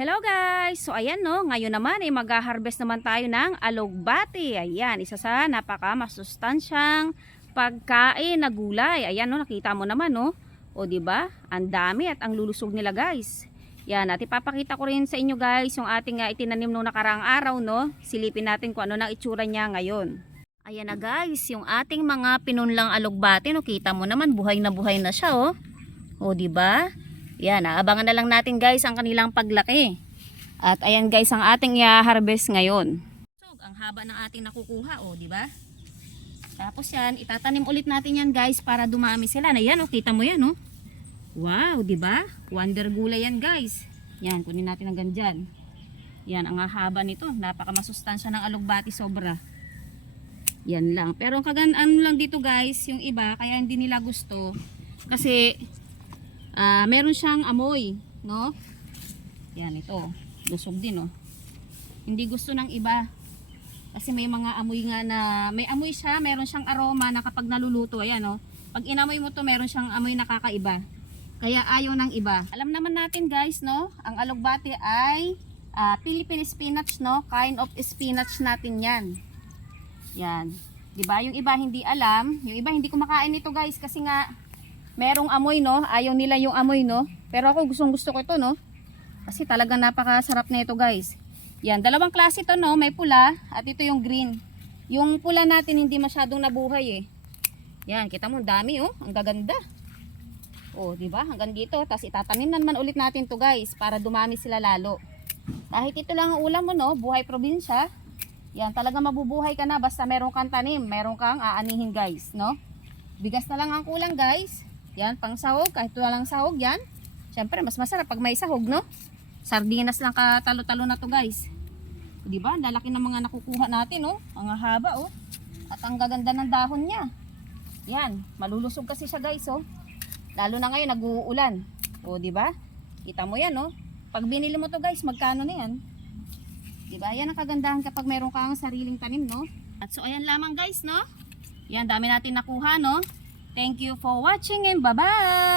Hello guys! So ayan no, ngayon naman ay mag-harvest naman tayo ng alugbati. Ayan, isa sa napaka masustansyang pagkain na gulay. Ayan no, nakita mo naman no. O di ba? Ang dami at ang lulusog nila guys. Yan, at ipapakita ko rin sa inyo guys yung ating itinanim nung nakaraang araw no. Silipin natin kung ano na itsura niya ngayon. Ayan na guys, yung ating mga pinunlang alugbati no, kita mo naman buhay na siya oh. O di ba? Yan, abangan na lang natin guys ang kanilang paglaki. At ayan guys ang ating i-harvest ngayon. So, ang haba ng ating nakukuha, oh, di ba? Tapos yan, itatanim ulit natin yan guys para dumami sila. Na yan, oh, kita mo yan, oh. Wow, di ba? Wonder gulay yan guys. Yan, kunin natin hanggang dyan. Yan, ang haba nito. Napakamasustansya ng alugbati sobra. Yan lang. Pero ano lang dito guys, yung iba, kaya hindi nila gusto. Kasi meron siyang amoy, no? Yan, ito. Lusog din, oh. Hindi gusto ng iba. Kasi may mga amoy nga na, may amoy siya, meron siyang aroma na kapag naluluto, ayan, oh. Pag inamoy mo to, meron siyang amoy na kakaiba. Kaya ayaw ng iba. Alam naman natin, guys, no? Ang alugbati ay Philippine spinach, no? Kind of spinach natin yan. Yan. Diba? Yung iba hindi alam. Yung iba hindi kumakain nito, guys, kasi nga merong amoy, no? Ayaw nila yung amoy, no? Pero ako gusto ko ito, no? Kasi talagang napakasarap na ito, guys. Yan, dalawang klase ito, no? May pula at ito yung green. Yung pula natin hindi masyadong nabuhay, eh. Yan, kita mo, dami, oh. Ang gaganda. Oh, di ba? Hanggang dito. Tapos itatanim naman ulit natin to, guys, para dumami sila lalo. Kahit ito lang ang ulam mo, no? Buhay probinsya. Yan, talagang mabubuhay ka na basta meron kang tanim, meron kang aanihin, guys, no? Bigas na lang ang kulang, guys. Yan, pang sahog, kahit walang sahog yan. Siyempre, mas masarap pag may sahog, no? Sardinas lang katalo-talo na to, guys. Diba? Ang lalaki ng mga nakukuha natin, oh. Ang haba, oh. At ang gaganda ng dahon niya. Yan, malulusog kasi siya, guys, oh. Lalo na ngayon, nag-uulan. O, diba? Kita mo yan, oh. Pag binili mo to, guys, magkano na yan? Diba? Yan ang kagandahan kapag meron kang sariling tanim, no? At so, ayan lamang, guys, no? Yan, dami natin nakuha, no? Thank you for watching and bye-bye!